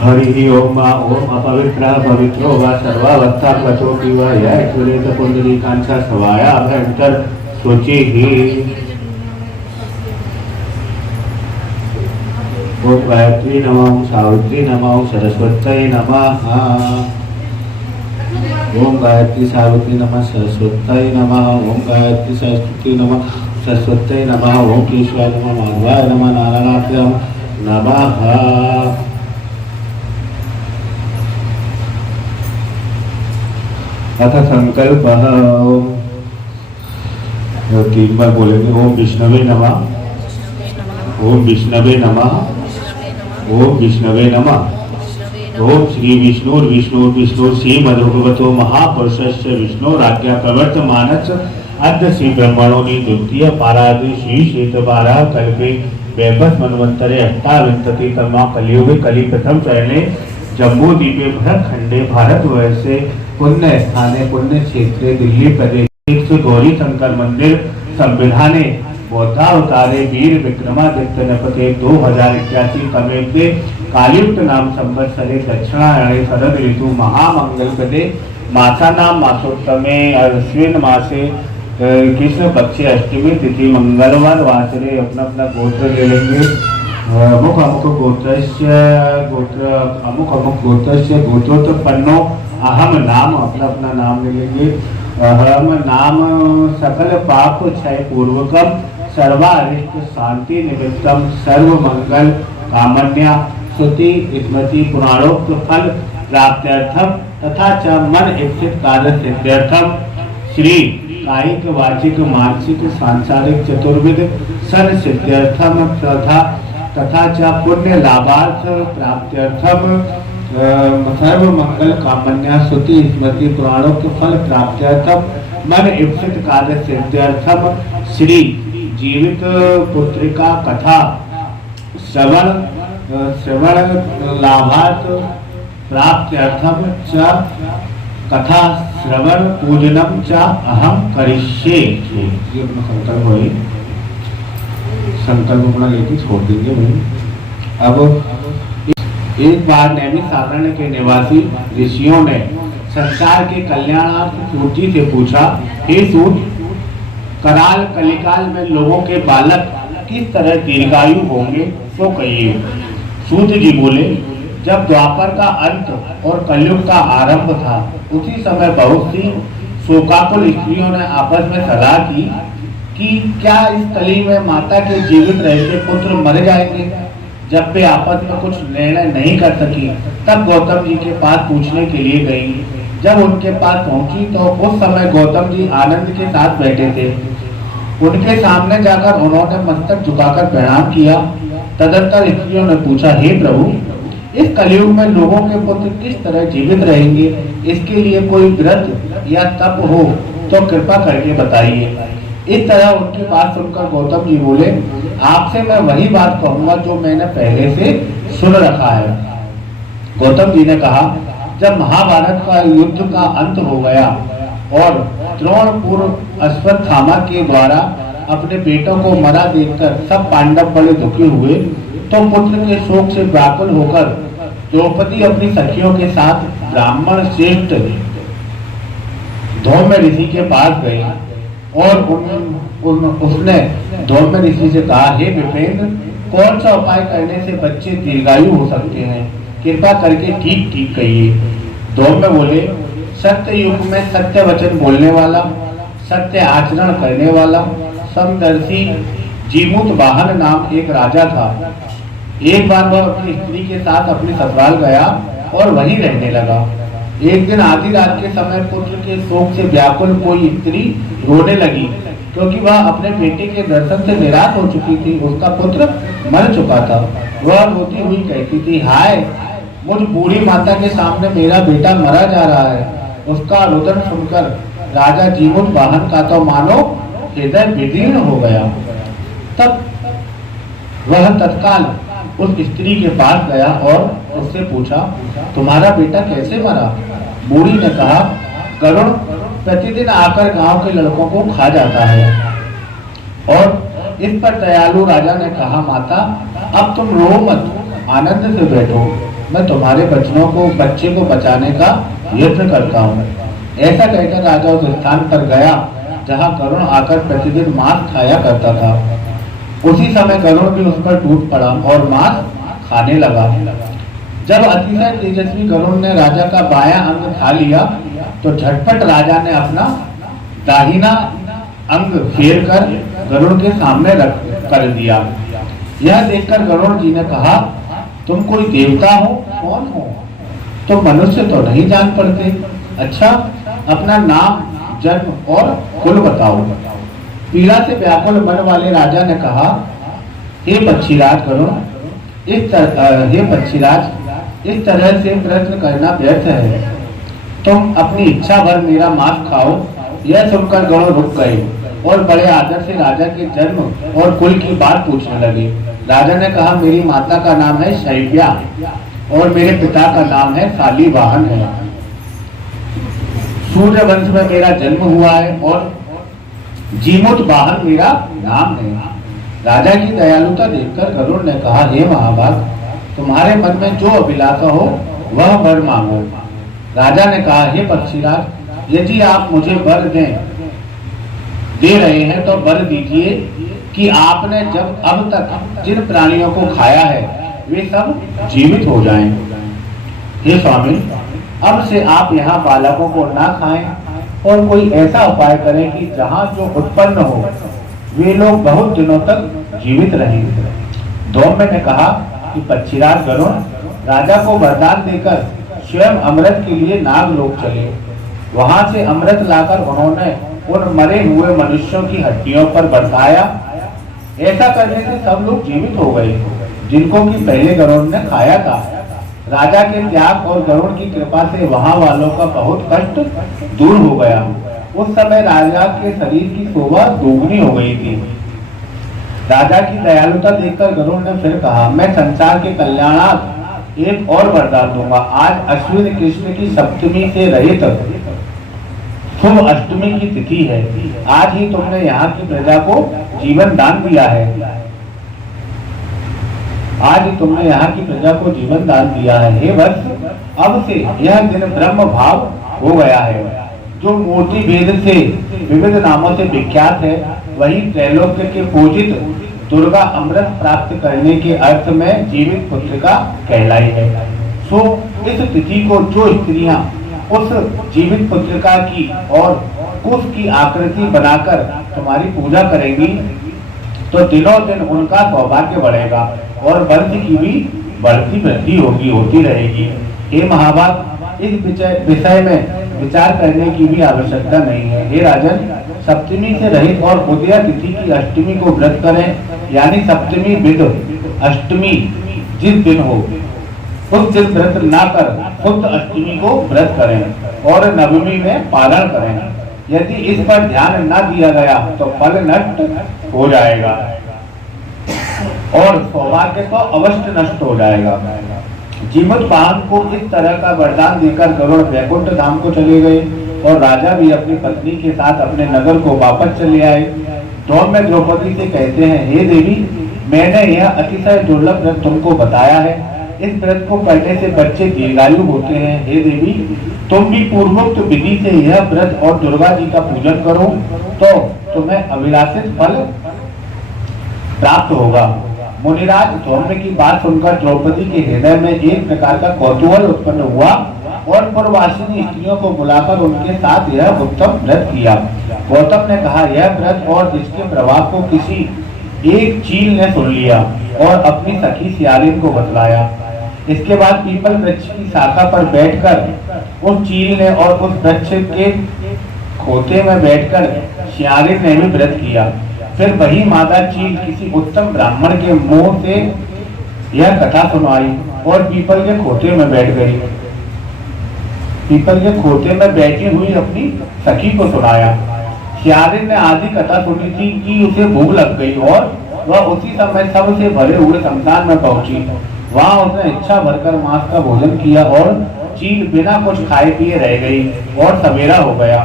हरि ओम ओम अपवित्र पवित्रो व सर्वावस्था पचोपि व यश्वरेत कुंडली कांसा सवाया भयंकर सोचे ही। ओम गायत्री नमः, ओम सावित्री नमः, ओम सरस्वती नमः। ओम गायत्री सावित्री नमः, सरस्वती नमः। ओम गायत्री सरस्वती नमः, सरस्वती नमः। ओम केशवाय नमः, माधवाय नमः, नारायणाय नमः। अथ संकल्प 3 बार बोलेंगे। ओम विष्णवे नमः, ओम विष्णवे नमः, ओम विष्णवे नमः। ओम श्री विष्णु विष्णु विष्णु श्रीमद्भगवतो महापुरुषस्य विष्णु राज्ञा प्रवर्तमानस्य अद्य श्री ब्रह्मणोनि द्वितीय पारादि श्री श्वेतवारा कल्पे वैवस्वत मन्वन्तरे अष्टाविंशति तमा कलियुगे कलि प्रथम चरणे जम्बू द्वीपे भरत खंडे भारतवर्षे पुण्य स्थाने पुण्य क्षेत्रे दिल्ली प्रदेश गौरी शंकर मंदिर संविधाने बौद्धावतारे वीर विक्रमादित्य नपते 2081 कमेते कालियुक्त नाम संवत्सरे दक्षिणायणे शरद ऋतु महामंगल पदे मासा नाम मासोत्तमे अश्विन मासे कृष्ण पक्षे अष्टमी तिथि मंगलवार वासरे अपना अपना गोत्र ले लेंगे। अमुक अमुक गोत्रस्य गोत्र अमुक अमुक गोत्रस्य गोत्रोत्पन्नो अहम नाम अपना अपना नाम ले लेंगे। अहम नाम सकल पाप क्षय पूर्वकम सर्वारिष्ट शांति निमित्तम सर्व मंगल कामन्या श्रुति स्मृति पुराणोक्त फल प्राप्त्यर्थम तथा च मन इच्छित कार्य सिद्ध्यर्थम श्री कायिक वाचिक मानसिक सांसारिक चतुर्विध सन सिद्ध्यर्थम तथा च पुण्य लाभार्थ प्राप्त्यर्थम सर्व मंगल कामन्या श्रुति स्मृति पुराणोक्त फल प्राप्त्यर्थम मन इच्छित कार्य सिद्ध्यर्थम श्री जीवित पुत्रिका कथा श्रवण लाभार्थ प्राप्त्यर्थम च कथा श्रवण पूजनम च अहम करिष्ये। ये अपना संकल्प है, संकल्प अपना लेके छोड़ देंगे भाई। अब एक बार नैमिषारण्य के निवासी ऋषियों ने संसार के कल्याणार्थ सूत जी से पूछा, हे सूत, कराल कलिकाल में लोगों के बालक किस तरह दीर्घायु होंगे तो कहिए। सूत जी बोले, जब द्वापर का अंत और कलयुग का आरंभ था उसी समय बहुत सी शोकाकुल स्त्रियों ने आपस में सलाह की कि क्या इस कली में माता के जीवित रहते पुत्र मर जाएंगे। जब वे आपस में कुछ निर्णय नहीं कर सकी तब गौतम जी के पास पूछने के लिए गई। जब उनके पास पहुंची तो उस समय गौतम जी आनंद के साथ बैठे थे। उनके सामने जाकर उन्होंने मस्तक झुकाकर प्रणाम किया। तदंतर स्त्रियों ने पूछा, हे प्रभु, इस कलयुग में लोगों के पुत्र किस तरह जीवित रहेंगे, इसके लिए कोई व्रत या तप हो तो कृपा करके बताइए। इस तरह उनकी बात सुनकर गौतम जी बोले, आपसे मैं वही बात कहूंगा जो मैंने पहले से सुन रखा है। गौतम जी ने कहा, जब महाभारत का युद्ध का अंत हो गया और द्रोण पूर्व अश्वत्थामा के द्वारा अपने बेटों को मरा देखकर सब पांडव बड़े दुखी हुए तो पुत्र के शोक से व्याकुल होकर द्रौपदी अपनी सखियों के साथ ब्राह्मण श्रेष्ठ धौम्य ऋषि के पास गई और उसने धौम्य ऋषि से कहा, हे विपेंद्र, कौन सा उपाय करने से बच्चे दीर्घायु हो सकते हैं, कृपा करके ठीक ठीक कहिए। धौम्य बोले, सत्य युग में सत्य वचन बोलने वाला, सत्य आचरण करने वाला, समदर्शी जीमूत वाहन नाम एक राजा था। एक बार वह अपनी स्त्री के साथ अपने ससुराल गया और वहीं रहने लगा। एक दिन आधी रात के समय पुत्र के शोक से व्याकुल कोई स्त्री रोने लगी क्योंकि वह अपने बेटे के दर्शन से निराश हो चुकी थी। उसका पुत्र मर चुका था। वह रोती हुई कहती थी, हाय, मुझ बूढ़ी माता के सामने मेरा बेटा मरा जा रहा है। उसका रुदन सुनकर राजा जीमूत वाहन का तो मानो हृदय विदीर्ण हो गया। तब वह तत्काल उस स्त्री के पास गया और उससे पूछा, तुम्हारा बेटा कैसे मरा? बूढ़ी ने कहा, गरुड़ प्रतिदिन आकर गांव के लड़कों को खा जाता है। और इस पर दयालु राजा ने कहा, माता, अब तुम रो मत, आनंद से बैठो। मैं तुम्हारे बच्चे को बचाने का यत्न करता हूँ। ऐसा कहकर राजा उस स्थान पर गया जहाँ गरुण आकर प्रतिदिन मांस खाया करता था। उसी समय गरुण भी उस पर टूट पड़ा और मांस खाने लगा। जब अतिशय तेजस्वी गरुण ने राजा का बायां अंग खा लिया तो झटपट राजा ने अपना दाहिना अंग फेर कर गरुड़ के सामने रख कर दिया। यह देखकर गरुड़ जी ने कहा, तुम कोई देवता हो? कौन हो? तुम मनुष्य तो नहीं जान पड़ते। अच्छा, अपना नाम, जन्म और कुल बताओ। पीड़ा से व्याकुल मन वाले राजा ने कहा, हे पक्षीराज गरुड़, इस तरह से प्रश्न करना व्यर्थ है। तुम अपनी इच्छा भर मेरा मांस खाओ। यह सुनकर गरुड़ रुक गए और बड़े आदर से राजा के जन्म और कुल की बात पूछने लगे। राजा ने कहा, मेरी माता का नाम है शैव्या और मेरे पिता का नाम है शालिवाहन है। सूर्य वंश में मेरा जन्म हुआ है और जीमूत वाहन मेरा नाम है। राजा की दयालुता देखकर गरुड़ ने कहा, हे महाभाग, तुम्हारे मन में जो अभिलाषा हो वह वर मांगो। राजा ने कहा, हे पक्षीराज, यदि आप मुझे वर दे रहे हैं तो वर दीजिए कि आपने जब अब तक जिन प्राणियों को खाया है वे सब जीवित हो जाएं। हे स्वामी, अब से आप यहाँ बालकों को ना खाएं और कोई ऐसा उपाय करें कि जहाँ जो उत्पन्न हो वे लोग बहुत दिनों तक जीवित रहें। धौम्य ने कहा कि पक्षीराज गरुड़, राजा को वरदान देकर स्वयं अमृत के लिए नागलोक चले। वहां से अमृत लाकर उन्होंने उन मरे हुए मनुष्यों की हड्डियों पर बरसाया। ऐसा करने से सब लोग जीवित हो गए जिनको कि पहले गरुड़ ने खाया था। राजा के त्याग और गरुड़ की कृपा से वहां वालों का बहुत कष्ट दूर हो गया। उस समय राजा के शरीर की शोभा दोगुनी हो गई थी। राजा की दयालुता देखकर गरुड़ ने फिर कहा, मैं संसार के कल्याणार्थ एक और वरदान दूंगा। आज अश्विन कृष्ण की सप्तमी से रहित शुभ अष्टमी की तिथि है। आज ही तुमने यहाँ की प्रजा को जीवन दान दिया है। आज ही तुमने यहाँ की प्रजा को जीवन दान दिया है। हे वत्स, अब से यह दिन ब्रह्म भाव हो गया है। जो मूर्ति भेद से विविध नामों से विख्यात है वही त्रैलोक्य के पूजित दुर्गा अमृत प्राप्त करने के अर्थ में जीवित पुत्रिका कहलाई है। सो इस तिथि को जो स्त्रियां उस जीवित पुत्रिका की और कुश की आकृति बनाकर तुम्हारी पूजा करेंगी तो दिनों दिन उनका सौभाग्य बढ़ेगा और वंश की भी बढ़ती वृद्धि होती रहेगी। हे महाभाग, इस विषय में विचार करने की भी आवश्यकता नहीं है। हे राजन, सप्तमी से रहित और उदया तिथि की अष्टमी को व्रत करें, यानी सप्तमी विद अष्टमी जिस दिन हो उस दिन व्रत ना कर शुद्ध अष्टमी को व्रत करें और नवमी में पारण करें। यदि इस पर ध्यान न दिया गया तो फल नष्ट हो जाएगा और सौभाग्य तो अवश्य नष्ट हो जाएगा। जीमूत वाहन को इस तरह का वरदान देकर गरुड़ वैकुंठ धाम को चले गए और राजा भी अपनी पत्नी के साथ अपने नगर को वापस चले आए। धौम्य द्रौपदी से कहते हैं, हे देवी, मैंने यह अतिशय दुर्लभ व्रत तुमको बताया है। इस व्रत को करने से बच्चे दीर्घायु होते हैं। हे देवी, तुम भी पूर्वोक्त विधि से यह व्रत और दुर्गा जी का पूजन करो तो तुम्हें अभिलाषित फल प्राप्त होगा। मुनिराज, धौम्य की बात सुनकर द्रौपदी के हृदय में एक प्रकार का कौतूहल उत्पन्न हुआ और पूर्ववासिनी स्त्रियों को बुलाकर उनके साथ यह उत्तम व्रत किया। गौतम ने कहा, यह व्रत और इसके प्रभाव को किसी एक चील ने सुन लिया और अपनी सखी सियालिन को बतलाया। इसके बाद पीपल वृक्ष की शाखा पर बैठकर उस चील ने और उस वृक्ष के खोते में बैठकर सियालिन ने भी व्रत किया। फिर वही मादा चील किसी उत्तम ब्राह्मण के मुंह से यह कथा सुनाई और पीपल के खोते में बैठ गई। पीपल के खोते में बैठी हुई अपनी सखी को सुनाया। सियालिन ने आधी कथा सुनी थी कि उसे भूख लग गई और वह उसी समय सबसे भरे हुए शमशान में पहुंची। वहां उसने इच्छा भरकर मांस का भोजन किया और चील बिना कुछ खाए पिए रह गई और सवेरा हो गया।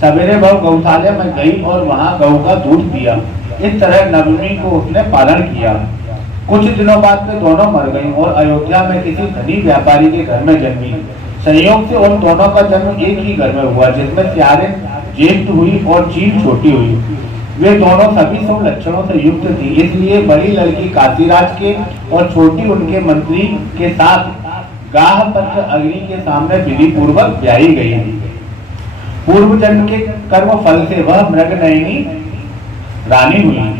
सवेरे वह गौशाला में गई और वहां गऊ का दूध पिया। इस तरह नवमी को उसने पालन किया। कुछ दिनों बाद में दोनों मर गईं और अयोध्या में किसी धनी व्यापारी के घर में जन्मी। संयोग से उन दोनों का जन्म एक ही घर में हुआ, जिसमें स्यारिन ज्येष्ठ हुई और चील छोटी हुई। वे दोनों सभी सब लक्षणों से युक्त थी, इसलिए बड़ी लड़की काशीराज के और छोटी उनके मंत्री के साथ गाह पत्र अग्नि के सामने विधि पूर्वक ब्याही गई। पूर्व जन्म के कर्म फल से वह मृगनयनी रानी हुई।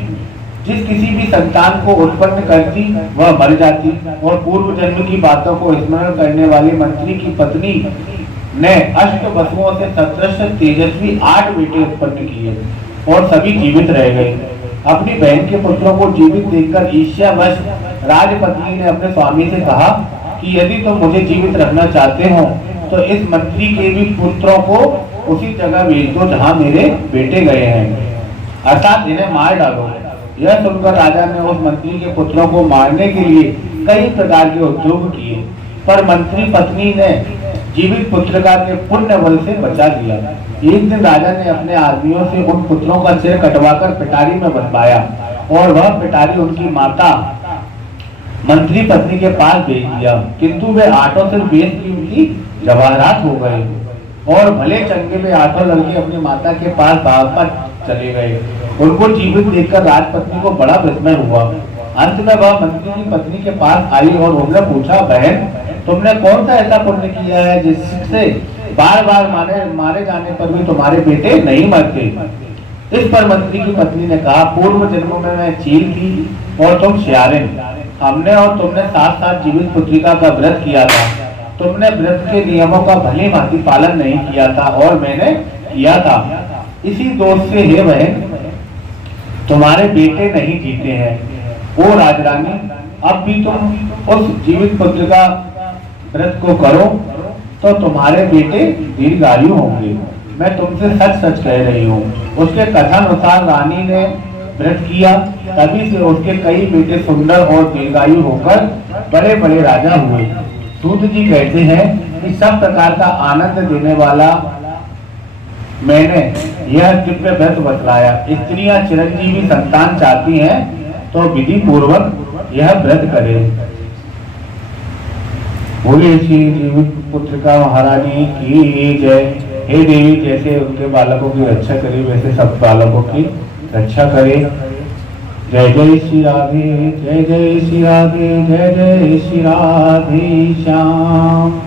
जिस किसी भी संतान को उत्पन्न करती वह मर जाती, और पूर्व जन्म की बातों को स्मरण करने वाली मंत्री की पत्नी ने अष्ट वसुओं से सदृश तेजस्वी 8 बेटे उत्पन्न किए और सभी जीवित रह गए। अपनी बहन के पुत्रों को जीवित देखकर ईर्ष्यावश राजपत्नी ने अपने स्वामी से कहा कि यदि तुम मुझे जीवित रखना चाहते हो तो इस मंत्री के भी पुत्रों को उसी जगह भेज दो जहां मेरे बेटे गए हैं, अर्थात इन्हें मार डालो। यह सुनकर राजा ने उस मंत्री के पुत्रों को मारने के लिए कई प्रकार के उद्योग किए, पर मंत्री पत्नी ने जीवित पुत्रिका के पुण्य बल से बचा लिया। एक दिन राजा ने अपने आदमियों से उन पुत्रों का सिर कटवाकर पिटारी में बंधवाया और वह पिटारी उनकी माता मंत्री पत्नी के पास भेज दिया, किंतु वे 8 सिर बेच कीमती जवाहरात हो गए और भले चंगे वे 8 लड़के अपनी माता के पास वापस चले गए। उनको जीवित देखकर राजपत्नी को बड़ा विस्मय हुआ। अंत में वह मंत्री की पत्नी के पास आई और उन्होंने पूछा, बहन तुमने कौन सा ऐसा पुण्य किया है जिससे बार बार मारे जाने पर भी तुम्हारे बेटे नहीं मरते? इस पर मंत्री की पत्नी ने कहा, पूर्व जन्म में मैं चील थी और तुम स्यारिन। हमने और तुमने साथ साथ जीवित पुत्रिका का व्रत किया था। तुमने व्रत के नियमों का भली भांति पालन नहीं किया था और मैंने किया था। इसी दोष से हे बहन तुम्हारे बेटे नहीं जीते हैं। ओ राजरानी, अब भी तुम उस जीवित पुत्रिका व्रत को करो तो तुम्हारे बेटे दीर्घायु होंगे। मैं तुमसे सच सच कह रही हूँ। उसके कथानुसार रानी ने व्रत किया, तभी से उसके कई बेटे सुंदर और दीर्घायु होकर बड़े बड़े राजा हुए। सूत जी कहते हैं कि सब प्रकार का आनंद देने वाला मैंने यह दिव्य व्रत बतलाया। स्त्रियां चिरंजीवी संतान चाहती हैं तो विधि पूर्वक यह व्रत करें। बोले श्री जीवित पुत्रिका महारानी की जय। हे देवी, जैसे उनके बालकों की रक्षा करी वैसे सब बालकों की रक्षा करे। जय जय श्री राधे, जय जय श्री राधे, जय जय श्री राधे श्याम।